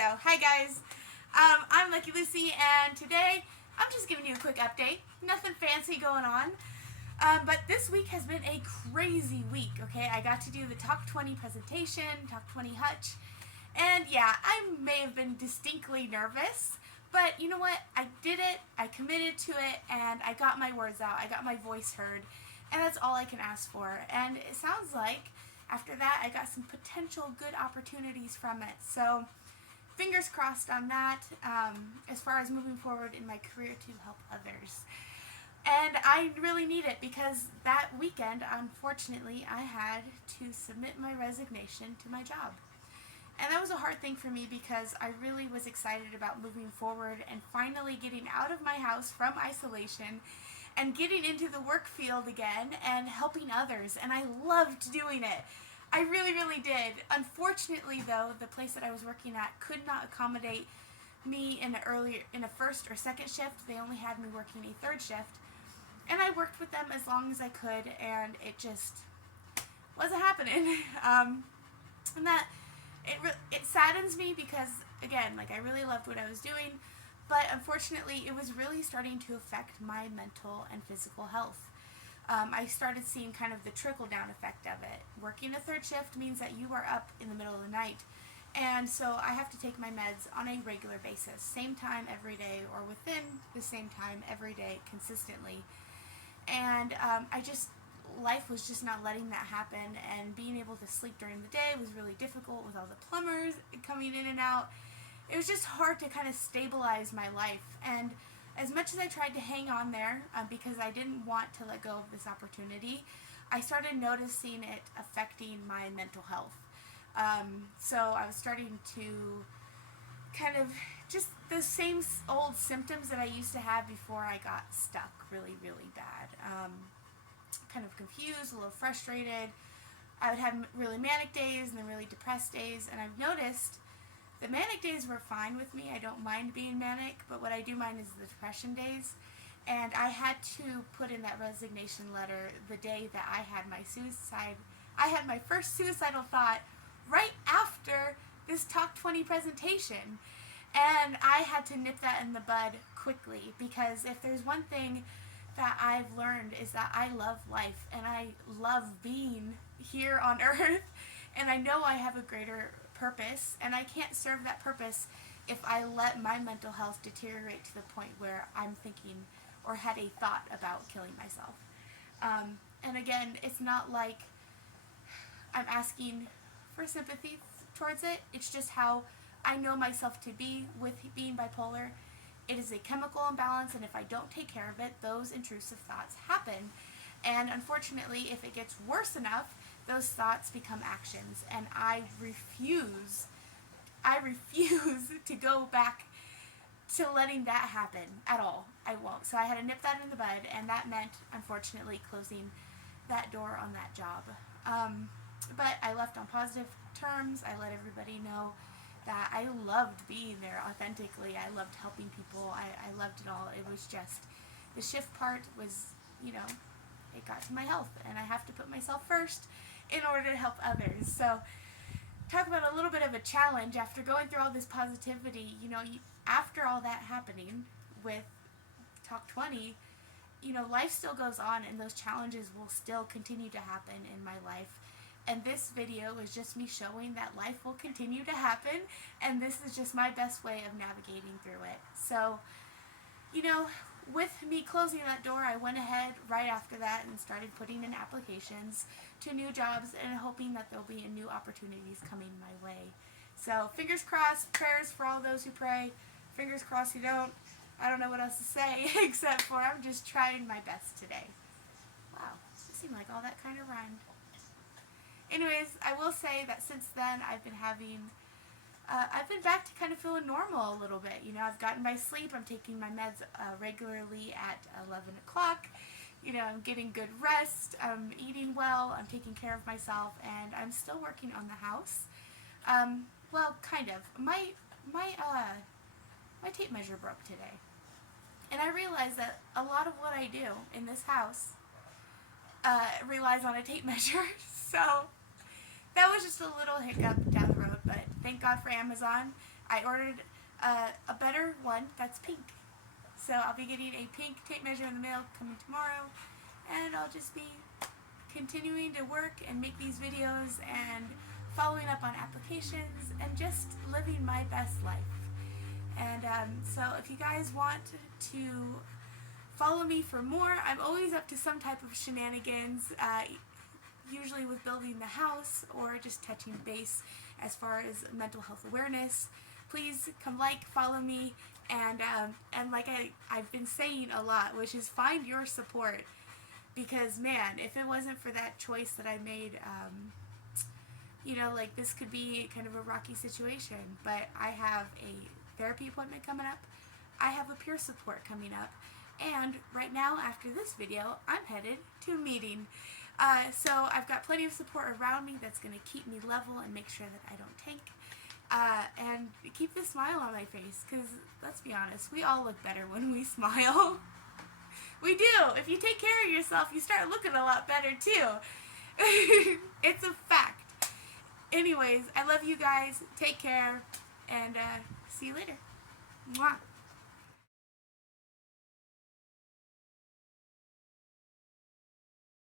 go. Hi guys, I'm Lucky Lucy, and today I'm just giving you a quick update. Nothing fancy going on, but this week has been a crazy week. Okay, I got to do the Talk 20 presentation, Talk 20 Hutch, and yeah, I may have been distinctly nervous, but you know what? I did it. I committed to it, and I got my words out. I got my voice heard, and that's all I can ask for. And it sounds like after that, I got some potential good opportunities from it. So fingers crossed on that, as far as moving forward in my career to help others. And I really need it because that weekend, unfortunately, I had to submit my resignation to my job. And that was a hard thing for me because I really was excited about moving forward and finally getting out of my house from isolation and getting into the work field again and helping others. And I loved doing it. I really, really did. Unfortunately, though, the place that I was working at could not accommodate me in a first or second shift. They only had me working a third shift. And I worked with them as long as I could, and it just wasn't happening. And that it saddens me because, again, like, I really loved what I was doing, but unfortunately it was really starting to affect my mental and physical health. I started seeing kind of the trickle-down effect of it. Working a third shift means that you are up in the middle of the night, and so I have to take my meds on a regular basis, same time every day, or within the same time every day consistently. And life was just not letting that happen, and being able to sleep during the day was really difficult with all the plumbers coming in and out. It was just hard to kind of stabilize my life, and as much as I tried to hang on there because I didn't want to let go of this opportunity, I started noticing it affecting my mental health. So I was starting to kind of just the same old symptoms that I used to have before I got stuck really, really bad. Kind of confused, a little frustrated. I would have really manic days and then really depressed days, and I've noticed the manic days were fine with me. I don't mind being manic, but what I do mind is the depression days. And I had to put in that resignation letter the day that I had my first suicidal thought right after this Talk 20 presentation. And I had to nip that in the bud quickly, because if there's one thing that I've learned is that I love life and I love being here on earth, and I know I have a greater purpose, and I can't serve that purpose if I let my mental health deteriorate to the point where I'm thinking or had a thought about killing myself. And again, it's not like I'm asking for sympathy towards it. It's just how I know myself to be with being bipolar. It is a chemical imbalance, and if I don't take care of it, those intrusive thoughts happen. And unfortunately, if it gets worse enough, those thoughts become actions, and I refuse to go back to letting that happen at all. I won't. So I had to nip that in the bud, and that meant, unfortunately, closing that door on that job. But I left on positive terms. I let everybody know that I loved being there authentically. I loved helping people. I loved it all. It was just, the shift part was, it got to my health, and I have to put myself first in order to help others. So talk about a little bit of a challenge after going through all this positivity. After all that happening with Talk 20, life still goes on, and those challenges will still continue to happen in my life. And this video is just me showing that life will continue to happen, and this is just my best way of navigating through it. So, with me closing that door, I went ahead right after that and started putting in applications to new jobs and hoping that there'll be new opportunities coming my way. So fingers crossed, prayers for all those who pray. Fingers crossed who don't. I don't know what else to say except for I'm just trying my best today. Wow, it seemed like all that kind of rhymed. Anyways, I will say that since then I've been back to kind of feeling normal a little bit. I've gotten my sleep. I'm taking my meds regularly at 11 o'clock. I'm getting good rest. I'm eating well. I'm taking care of myself, and I'm still working on the house. Well, kind of. My tape measure broke today, and I realized that a lot of what I do in this house relies on a tape measure. So that was just a little hiccup down the road, but thank God for Amazon. I ordered a better one that's pink. So I'll be getting a pink tape measure in the mail coming tomorrow, and I'll just be continuing to work and make these videos and following up on applications and just living my best life. And so if you guys want to follow me for more, I'm always up to some type of shenanigans, usually with building the house or just touching base as far as mental health awareness. Please come follow me, and like I've been saying a lot, which is find your support, because man, if it wasn't for that choice that I made, you know, like this could be kind of a rocky situation, but I have a therapy appointment coming up, I have a peer support coming up, and right now after this video I'm headed to a meeting. So I've got plenty of support around me that's going to keep me level and make sure that I don't tank, and keep this smile on my face, because let's be honest, we all look better when we smile. We do. If you take care of yourself, you start looking a lot better too. It's a fact. Anyways, I love you guys. Take care, and see you later. Mwah.